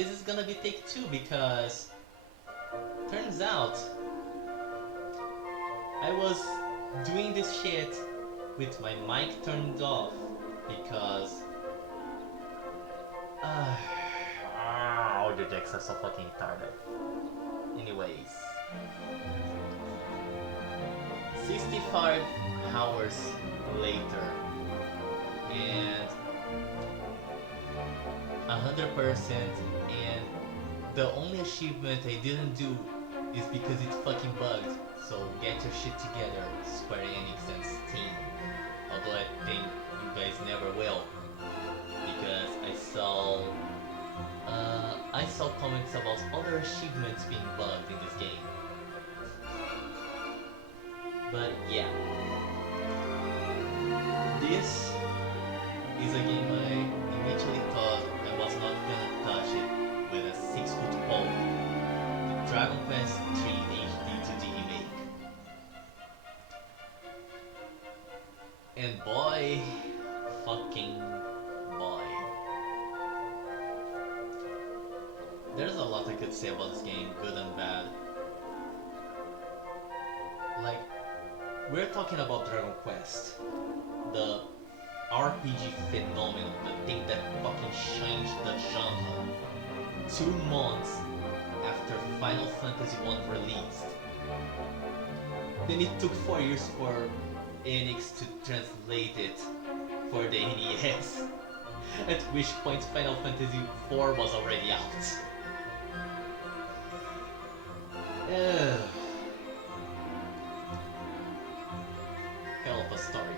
this is gonna be take two because turns out I was doing this shit with my mic turned off because all the decks are so fucking retarded. Anyways, 65 hours later and 100%, and the only achievement I didn't do is because it's fucking bugged. So get your shit together, Square Enix and Steam. Although I think you guys never will, because I saw comments about other achievements being bugged in this game. But yeah, this is a game I initially thought I was not gonna touch it with a 6-foot pole. The Dragon Quest III HD-2D remake. And boy, fucking boy. There's a lot I could say about this game, good and bad. Like, we're talking about Dragon Quest, the RPG phenomenon, the thing that fucking changed the genre 2 months after Final Fantasy I released. Then it took 4 years for Enix to translate it for the NES, at which point Final Fantasy IV was already out. Hell of a story.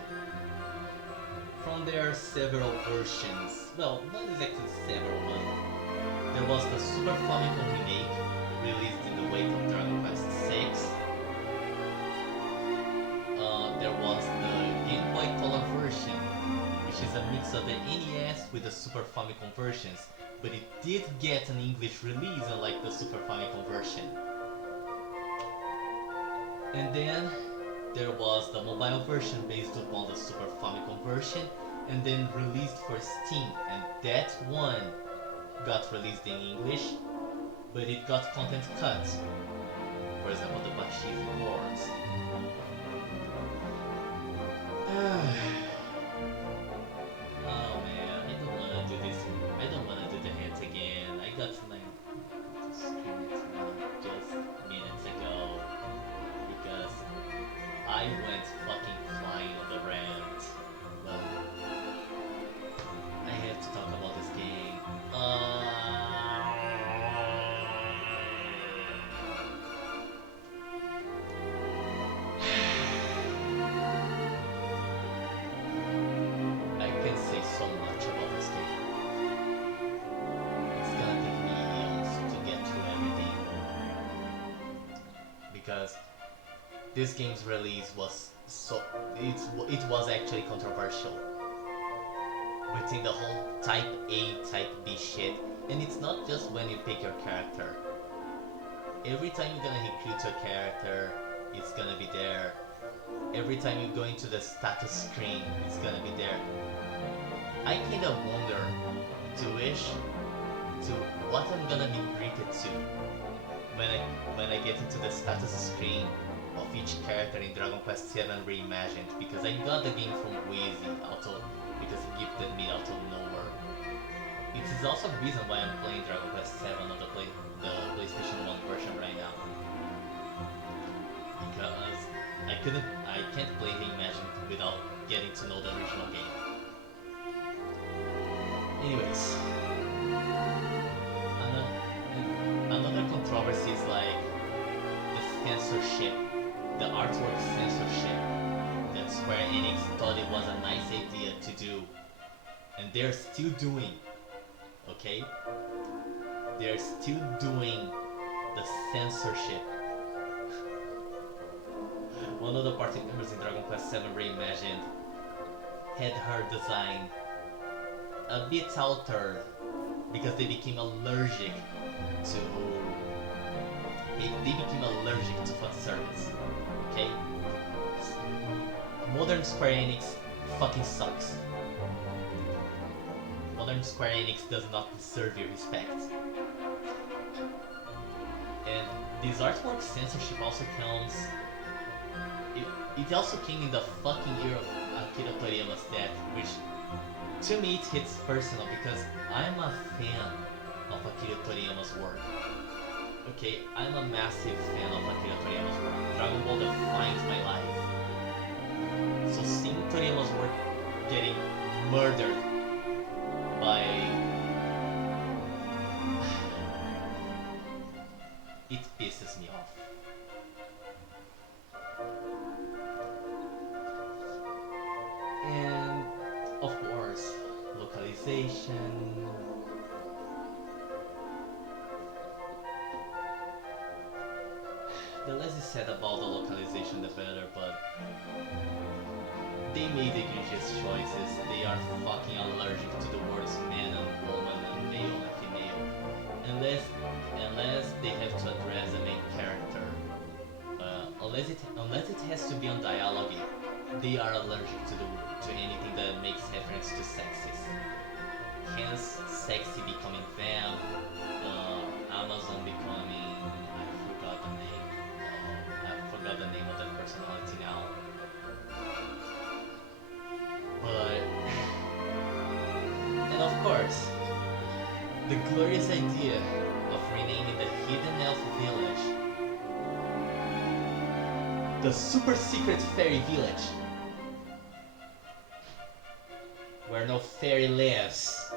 From there, several versions. Well, not exactly several, but there was the Super Famicom remake, released in the wake of Dragon Quest VI. There was the Game Boy Color version, which is a mix of the NES with the Super Famicom versions, but it did get an English release unlike the Super Famicom version. And then there was the mobile version based upon the Super Famicom version, and then released for Steam, and that one got released in English, but it got content cut. For example, the Bashif Wars. Oh man, I don't wanna do this. I don't wanna do the hint again. I got my screen just minutes ago because I went fucking flying on the rant. But I have to talk about this game. I can say so much about this game. It's gonna take me years to get through everything. Because this game's release was it was actually controversial within the whole Type A, Type B shit. And it's not just when you pick your character. Every time you're gonna recruit your character, it's gonna be there. Every time you go into the status screen, it's gonna be there. I kinda wonder to what I'm gonna be greeted to when I get into the status screen of each character in Dragon Quest VII Reimagined, because I got the game from Wheezy because he gifted me out of nowhere. It is also the reason why I'm playing Dragon Quest VII on the PlayStation 1 version right now, because I can't play Reimagined without getting to know the original game. Anyways, another controversy is like the censorship, the artwork censorship that Square Enix thought it was a nice idea to do, and they're still doing. Okay? They're still doing the censorship. One of the party members in Dragon Quest VII Reimagined had her design a bit altered because they became allergic to fan service. Okay? Modern Square Enix fucking sucks. Modern Square Enix does not deserve your respect. this artwork censorship also comes. It also came in the fucking year of Akira Toriyama's death, which to me it hits personal because I'm a fan of Akira Toriyama's work. Okay, I'm a massive fan of Akira Toriyama's work. Dragon Ball defines my life. So seeing Toriyama's work getting murdered by it pisses me off. And of course, localization. The less is said about the localization, the better, but they made egregious choices. They are fucking allergic to the words man and woman and male and female. Unless they have to address the main character, unless it has to be on dialogue, they are allergic to anything that makes reference to sexes. Hence, sexy becoming them, Amazon becoming I forgot the name of that personality now. But and of course, the glorious idea of renaming the hidden elf village the super secret fairy village, where no fairy lives.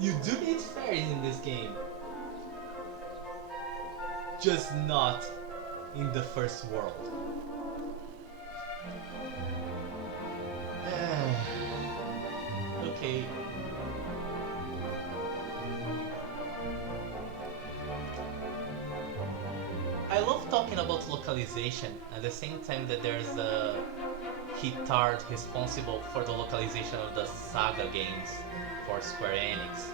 You do need fairies in this game, just not in the first world. Okay. I love talking about localization at the same time that there's a Hitard responsible for the localization of the Saga games for Square Enix,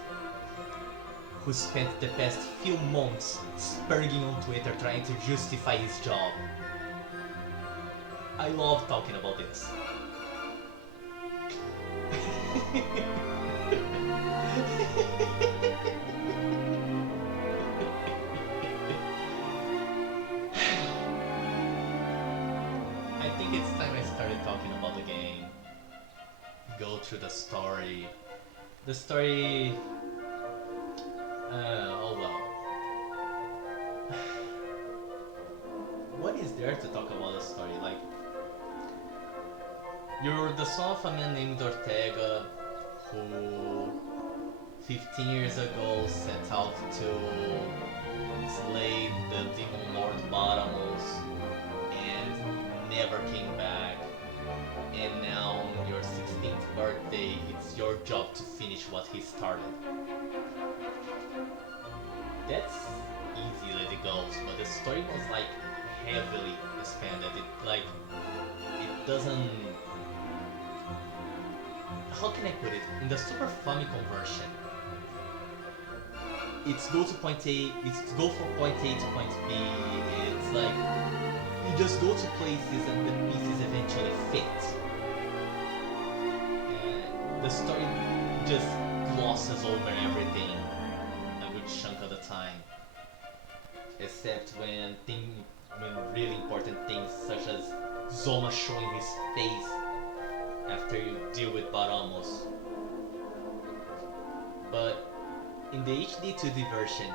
who spent the past few months spurging on Twitter trying to justify his job. I love talking about this. I think it's time I started talking about the game. Go through the story. The story... hold on. What is there to talk about the story? Like, you're the son of a man named Ortega who 15 years ago set out to slay the demon lord Bottomless and never came back. And now on your 16th birthday, it's your job to finish what he started. That's easy that it goes, but the story was like heavily expanded. It doesn't... How can I put it? In the Super Famicom version, it's go to point A, it's go from point A to point B. It's like you just go to places and the pieces eventually fit. The story just glosses over everything a good chunk of the time, except when really important things such as Zoma showing his face after you deal with Baramos. But in the HD-2D version,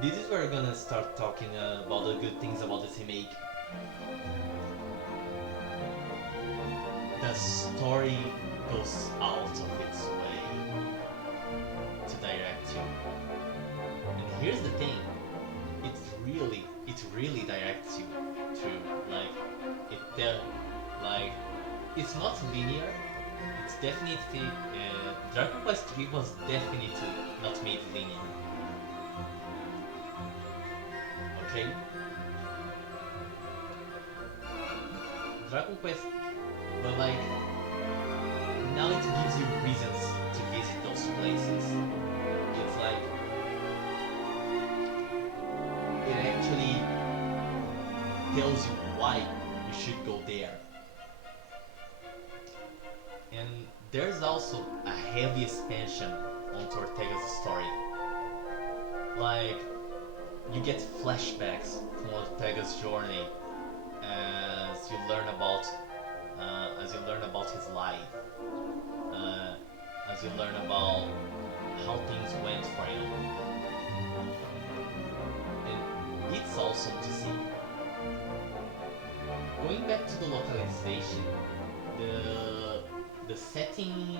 this is where we're gonna start talking about the good things about this remake. The story goes out of its way to direct you. And here's the thing, it really directs you to, it's not linear. It's definitely, Dragon Quest III was definitely not made linear. Okay? Dragon Quest, but now it gives you reasons to visit those places. It's like, it actually tells you why you should go there. And there's also a heavy expansion on Ortega's story. Like, you get flashbacks from Ortega's journey as you learn about his life, as you learn about how things went for him, and it's awesome to see. Going back to the localization, the setting,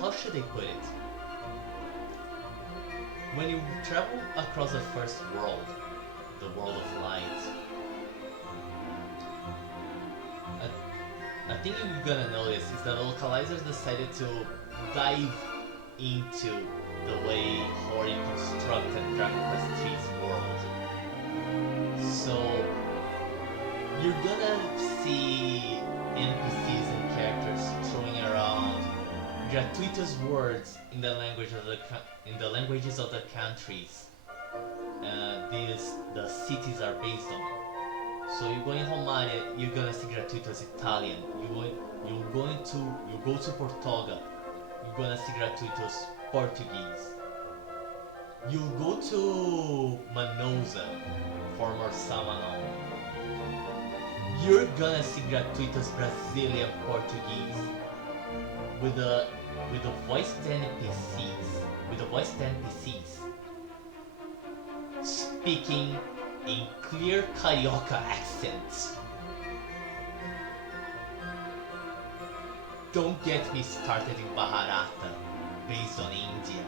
how should I put it? When you travel across the first world, the world of light, a thing you're gonna notice is that the localizers decided to dive into the way Horii constructed Dragon Quest III's world. So you're gonna see NPCs and characters throwing around gratuitous words in the languages of the countries the cities are based on. So you go in Romaria, you're gonna see gratuitous Italian. You go to Portugal, you're gonna see gratuitous Portuguese. You go to Manosa, former Samanon, you're gonna see gratuitous Brazilian Portuguese with the voiced NPCs speaking in clear Carioca accents. Don't get me started in Baharata based on India,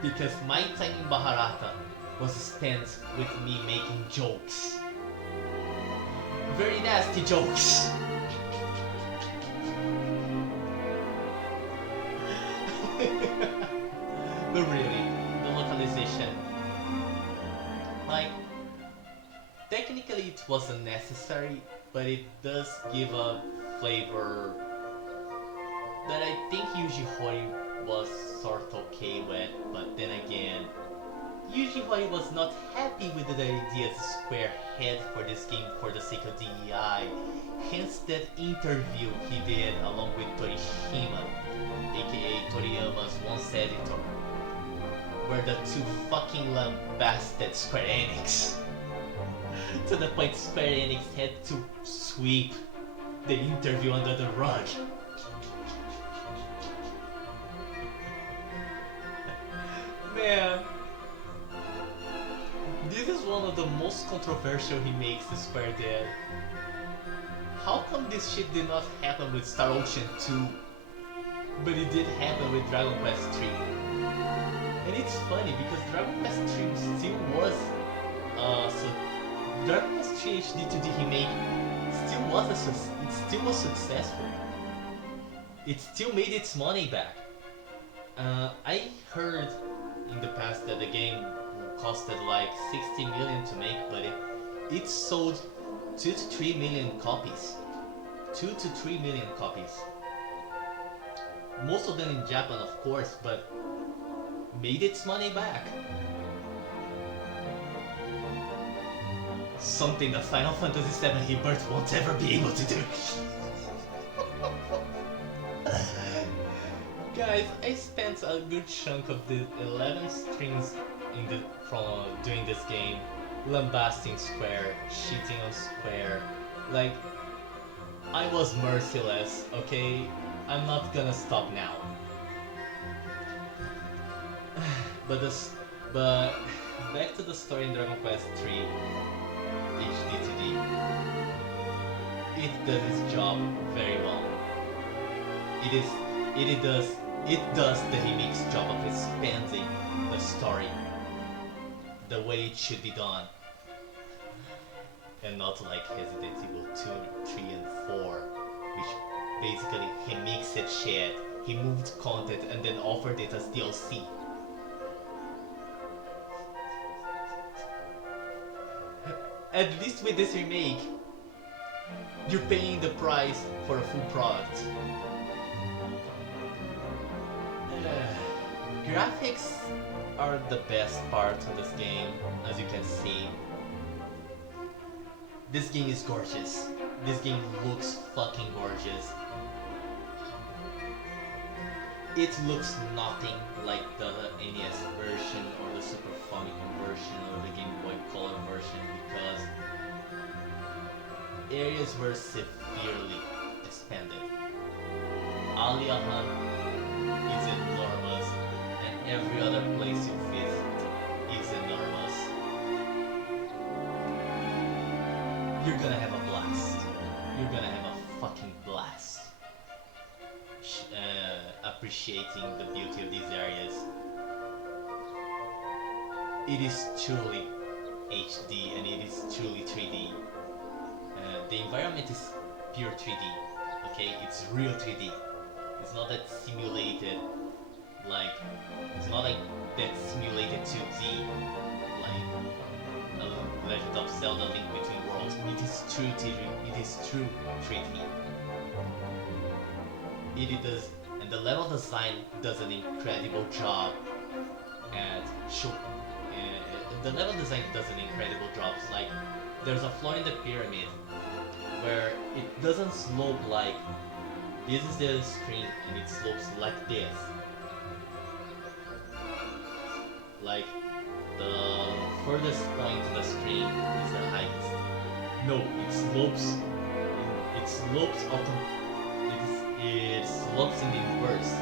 because my time in Baharata was spent with me making jokes. Very nasty jokes. But really, the localization, like, technically it wasn't necessary, but it does give a flavor that I think Yuji Horii was sort okay with, but then again, Yuji Horii was not happy with the ideas Square had for this game for the sake of DEI, hence that interview he did along with Torishima, aka Toriyama's once editor, where the two fucking lambasted Square Enix to the point Square Enix had to sweep the interview under the rug. Man, this is one of the most controversial remakes the Square did. How come this shit did not happen with Star Ocean 2, but it did happen with Dragon Quest 3? And it's funny because Dragon Quest 3 still was, Dragon Quest 3 HD-2D remake still was successful. It still made its money back. I heard in the past that the game costed like 60 million to make, but it sold 2 to 3 million copies. 2 to 3 million copies. Most of them in Japan, of course, but made its money back. Something that Final Fantasy VII Rebirth won't ever be able to do. Guys, I spent a good chunk of the 11 streams doing this game, lambasting Square, shitting on Square. Like, I was merciless, okay? I'm not gonna stop now. But back to the story in Dragon Quest 3 HD-2D. It does its job very well. It does the remake's job of expanding the story the way it should be done, and not like Resident Evil 2, 3, and 4, which basically he mixed shit, he moved content and then offered it as DLC. At least with this remake, you're paying the price for a full product. Graphics are the best part of this game, as you can see. This game is gorgeous. This game looks fucking gorgeous. It looks nothing like the NES version or the Super Famicom version or the Game Boy Color version because areas were severely expanded. Aliahan is enormous and every other place you visit is enormous. You're gonna have a blast. You're gonna have a fucking blast. Appreciating the beauty of these areas. It is truly HD and it is truly 3D. The environment is pure 3D, okay? It's real 3D. It's not that simulated, like, it's not like that simulated 2D, like a Legend of Zelda Link Between Worlds. It is true 3D, it is true 3D. It does, and the level design does an incredible job at the level design does an incredible job. It's like there's a floor in the pyramid where it doesn't slope like this is the screen and it slopes like this. Like the furthest point to the screen is the highest. No, it slopes. It slopes it slopes in the inverse.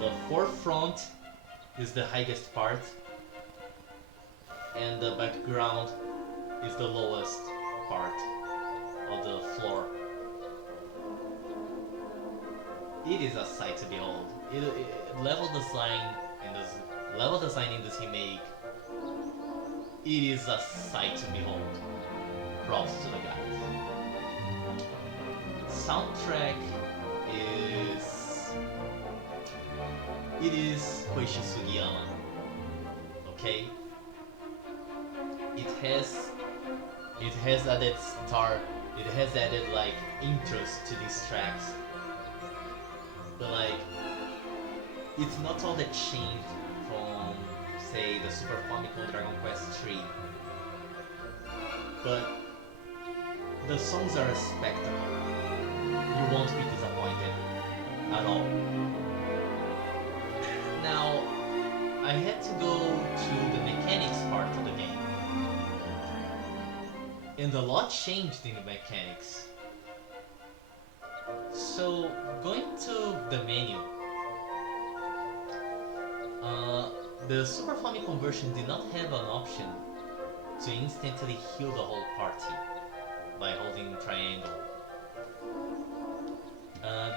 The forefront is the highest part, and the background is the lowest part of the floor. It is a sight to behold. Level design in this remake, it is a sight to behold. Props to the guys. Soundtrack is Koichi Sugiyama. Okay? It has added like intros to these tracks. But like it's not all that changed from say the Super Famicom Dragon Quest III. But the songs are a spectacle. You won't be disappointed at all. Now, I had to go to the mechanics part of the game. And a lot changed in the mechanics. So, going to the menu. The Super Famicom version did not have an option to instantly heal the whole party by holding triangle.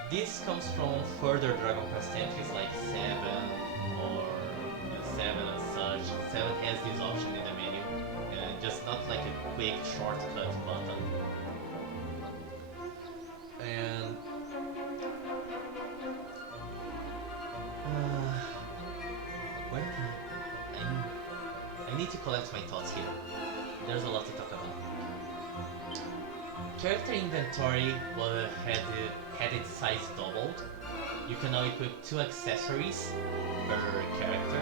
This comes from further Dragon Quest entries like 7 or 7 and such. 7 has this option in the menu, and just not like a quick shortcut button. And where can I need to collect my thoughts here. There's a lot to talk about. Character inventory had its size doubled. You can now equip 2 accessories per character.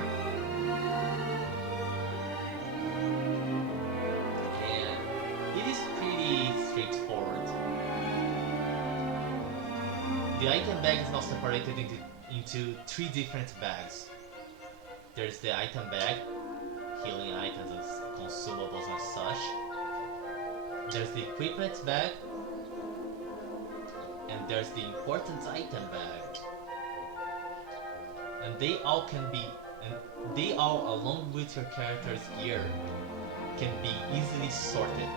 And it is pretty straightforward. The item bag is now separated into 3 different bags. There's the item bag, healing items and consumables and such. There's the equipment bag, and there's the important item bag. And they all along with your character's gear can be easily sorted.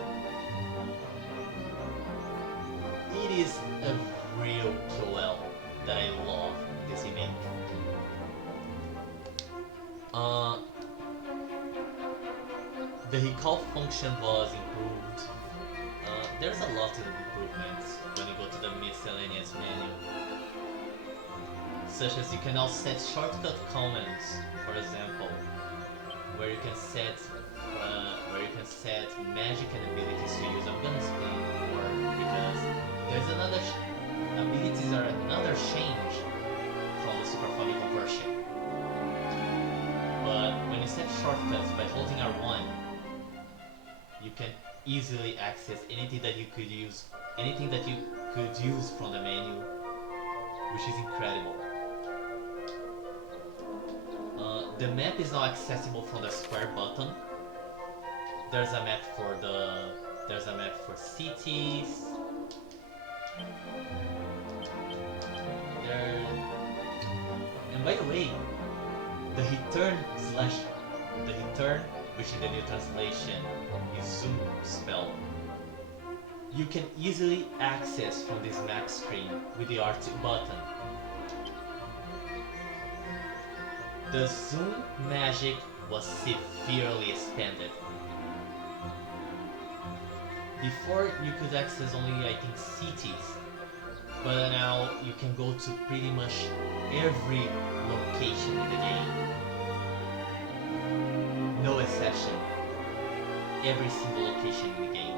It is a real QL that I love in this remake. The recall function was improved. There's a lot of improvements when you go to the miscellaneous menu. Such as you can now set shortcut commands, for example, where you can set magic and abilities to use. I'm gonna explain more because there's another abilities are another change from the Super Famicom version. But when you set shortcuts by holding R1, you can easily access anything that you could use, from the menu, which is incredible. The map is now accessible from the square button. There's a map for cities. And by the way, the return, which in the new translation is zoom spell, you can easily access from this map screen with the R2 button. The zoom magic was severely expanded. Before you could access only, I think, cities, but now you can go to pretty much every location in the game. No exception. Every single location in the game.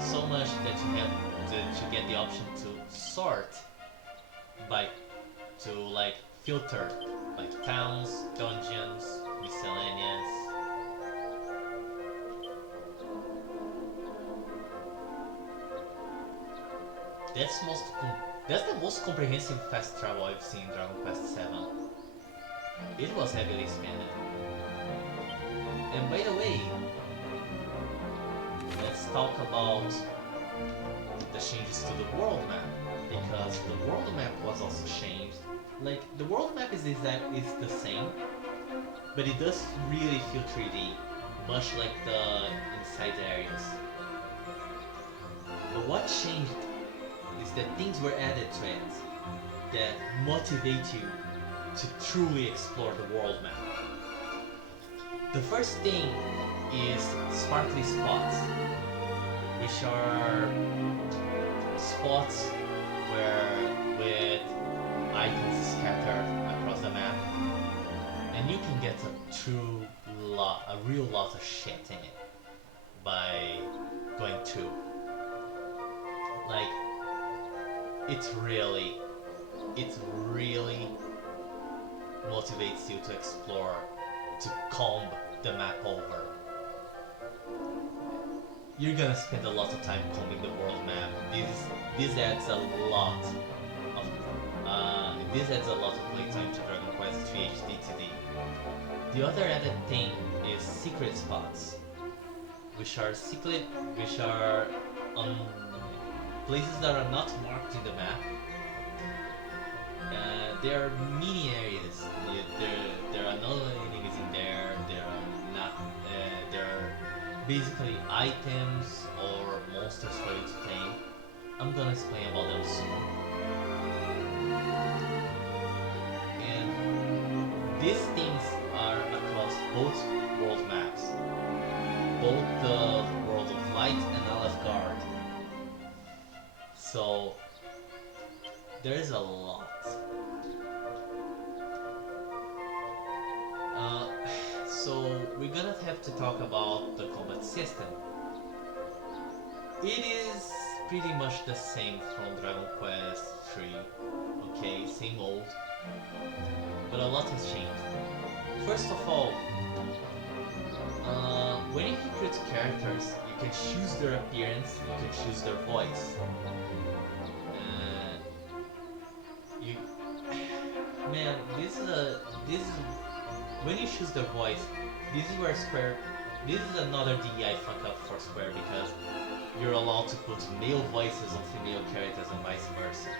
So much that you have to get the option to sort filter, like towns, dungeons, miscellaneous. That's the most comprehensive fast travel I've seen in Dragon Quest VII. It was heavily expanded. And by the way, let's talk about the changes to the world map, because the world map was also changed. Like, the world map is the same, but it does really feel 3D, much like the inside areas. But what changed is that things were added to it that motivate you to truly explore the world map. The first thing is sparkly spots, which are spots with items scattered across the map, and you can get a real lot of shit in it by going through. Like, it really motivates you to explore, to comb the map over. You're gonna spend a lot of time combing the world map. This adds a lot of playtime to Dragon Quest III HD-2D. The other added thing is secret spots, which are places that are not marked in the map. There are mini areas. There are no enemies in there. There are basically items or monsters for you to tame. I'm gonna explain about them soon. And these things are across both world maps, both the World of Light and Alefgard. So there is a lot. So we're gonna have to talk about the combat system. It is pretty much the same from Dragon Quest III, okay, same old, but a lot has changed. First of all, when you recruit characters, you can choose their appearance, you can choose their voice. When you choose the voice, this is another DEI fuck up for Square, because you're allowed to put male voices on female characters and vice versa.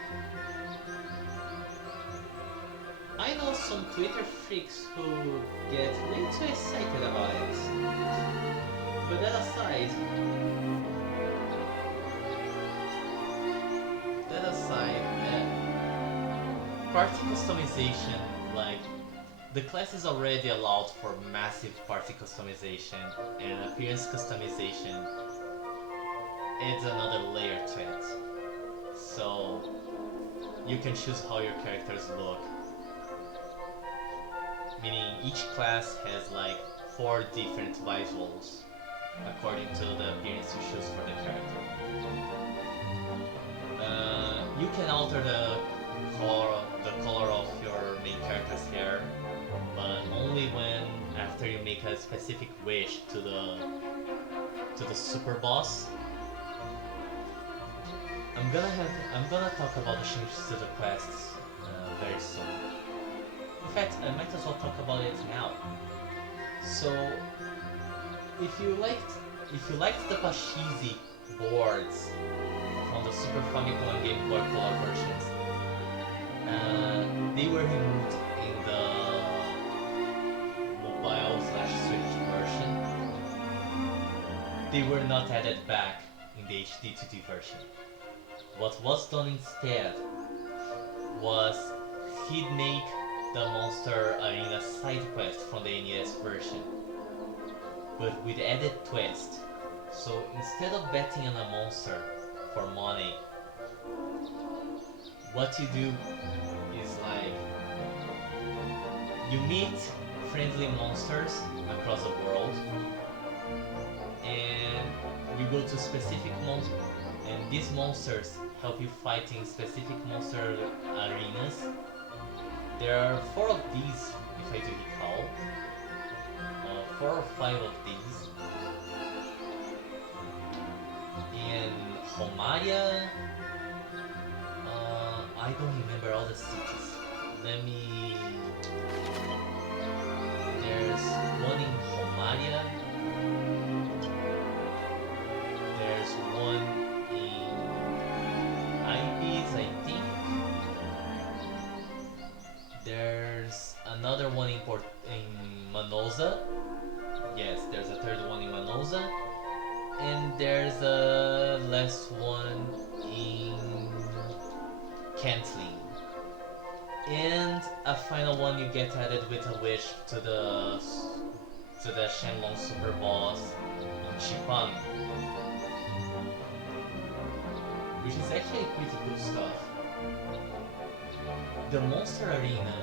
I know some Twitter freaks who get way too excited about it. But that aside, party customization, like, the class is already allowed for massive party customization, and appearance customization adds another layer to it. So you can choose how your characters look, meaning each class has like 4 different visuals according to the appearance you choose for the character. You can alter the color of your main character's hair, but only when after you make a specific wish to the super boss. I'm gonna talk about the changes to the quests very soon. In fact, I might as well talk about it now. So, if you liked the Pachisi boards from the Super Famicom and Game Boy Color versions, they were removed in the mobile/Switch version. They were not added back in the HD-2D version. What was done instead was he'd make the Monster Arena side quest from the NES version, but with added twist. So instead of betting on a monster for money, what you do is like you meet friendly monsters across the world, and you go to specific monsters, and these monsters help you fight in specific monster arenas. There are 4 of these, if I do recall. 4 or 5 of these. In Homaria, I don't remember all the cities. There's one in Homaria. There's one in Ibis, I think. There's another one in Manosa. Yes, there's a 3rd one in Manosa. And there's a last one in Kentling. And a final one you get added with a wish to the Shenlong Super Boss in Chipang, which is actually pretty good stuff. The Monster Arena,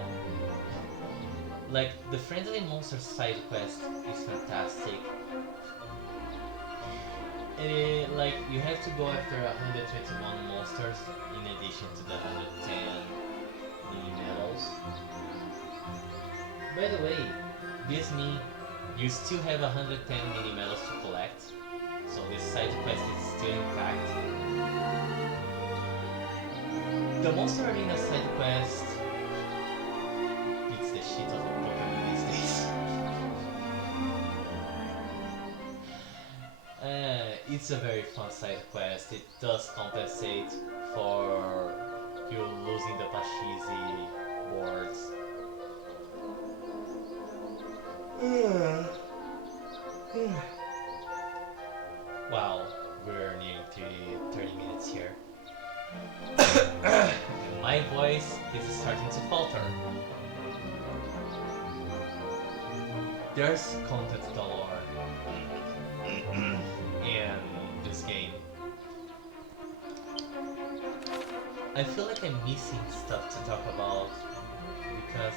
like the Friendly Monster side quest, is fantastic. Like you have to go after 121 monsters in addition to the 110 mini medals. By the way, this means you still have 110 mini medals to collect, so this side quest is still intact. The Monster Arena side quest beats the shit out of Pokemon these days. It's a very fun side quest. It does compensate for you losing the Pachisi boards. Wow, we're nearly 30 minutes here. My voice is starting to falter. There's content galore in this game. I feel like I'm missing stuff to talk about because,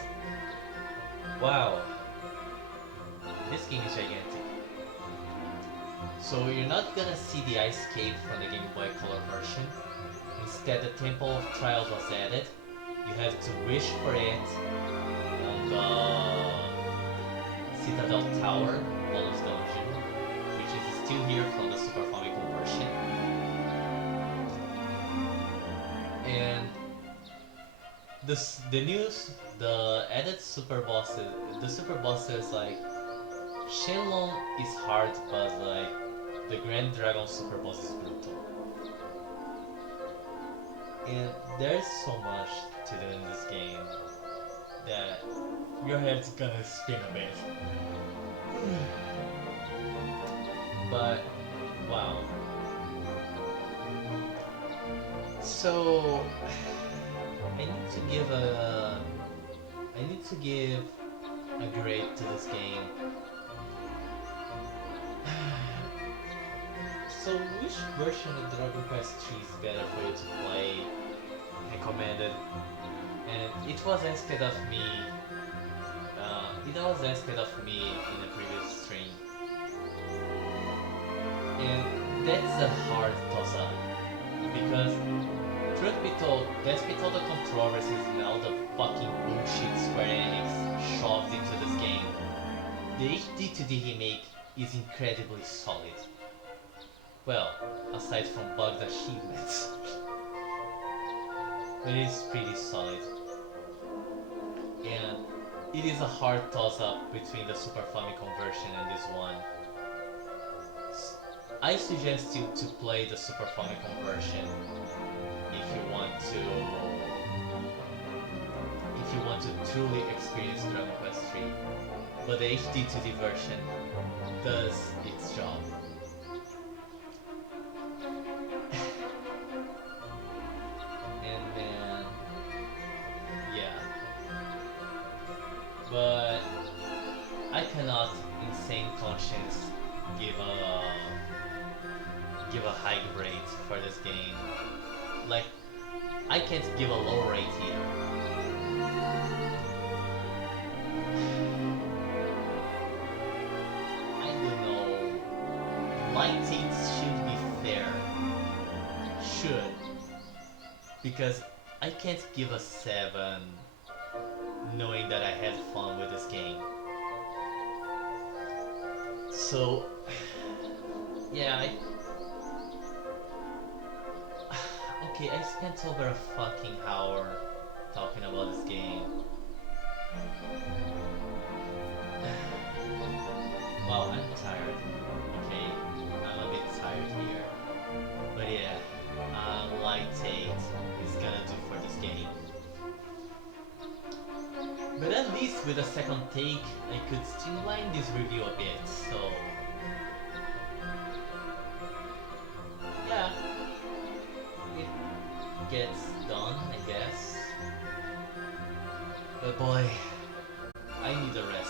wow, this game is gigantic. So you're not gonna see the ice cave from the Game Boy Color version. Instead, the Temple of Trials was added. You have to wish for it on the Citadel Tower, bonus dungeon, which is still here from the Super Famicom version. And the added super bosses, like Shenlong is hard, but like the Grand Dragon super boss is brutal. And there's so much to do in this game that your head's gonna spin a bit. But wow. So I need to give a grade to this game. So which version of Dragon Quest III is better for you to play? Recommended. And it was asked of me. In a previous stream. And that's a hard toss-up because, truth be told, despite all the controversies and all the fucking bullshit Square Enix shoved into this game, The HD-2D remake is incredibly solid. Well, aside from bugged achievements. But it is pretty solid. And it is a hard toss-up between the Super Famicom version and this one. I suggest you to play the Super Famicom version if you want to truly experience Dragon Quest III. But the HD-2D version does its job. And then, yeah. But I cannot, in sane conscience, give a high grade for this game. Like, I can't give a low rate either. I don't know. My takes should be fair. Should. Because I can't give a 7 knowing that I had fun with this game. So, yeah, okay, I spent over a fucking hour talking about this game. Wow, I'm tired. Okay, I'm a bit tired here. But yeah, light 8 is gonna do for this game. But at least with a second take, I could streamline this review a bit, so... yeah, it gets done, I guess. But boy, I need a rest.